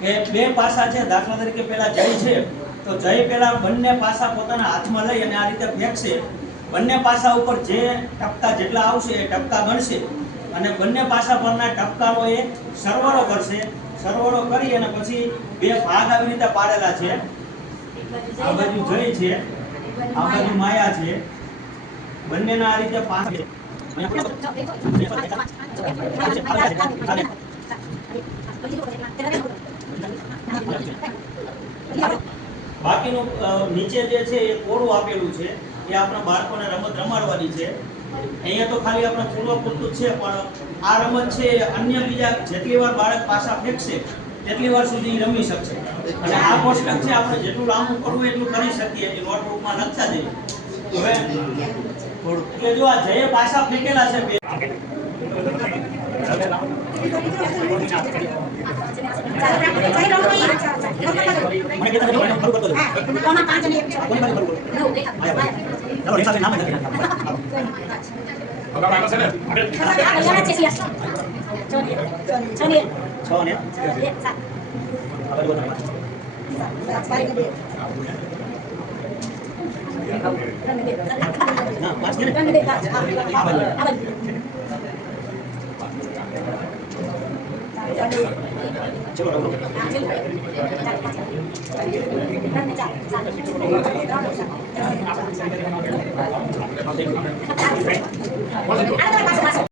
કે બે પાસા છે. દાખલા તરીકે પેલા જય છે તો જય પેલા બંને પાસા પોતાના હાથમાં લઈ અને આ રીતે ફેંકશે. બંને પાસા ઉપર જે ટપકા જેટલા આવશે એ ટપકા ગણશે અને બંને પાસા પરના ટપકાનો એ સરવાળો કરશે. સરવાળો કરી અને પછી બે ભાગ આવી રીતે પાડેલા છે. આ બાજુ જય છે, આ બાજુ માયા છે. બંનેના આ રીતે પાસા બાકીનું નીચે જે છે એ કોડું આપેલું છે. એ આપણા બાળકોને રમત રમાડવાની છે. અહીંયા તો ખાલી આપણે પૂર્વ પૂરતું છે, પણ આ રમત છે અન્ય બીજા જેટલી વાર બાળક પાસા ફેંકશે તેટલી વાર સુધી રમી શકશે. અને આ કોષ્ટક છે આપણે જેટલું લાંબુ કરવું એટલું કરી શકીએ. એ નોટબુકમાં લખતા જઈએ. હવે એટલે જો આ જય પાસા ફેંકેલા છે બે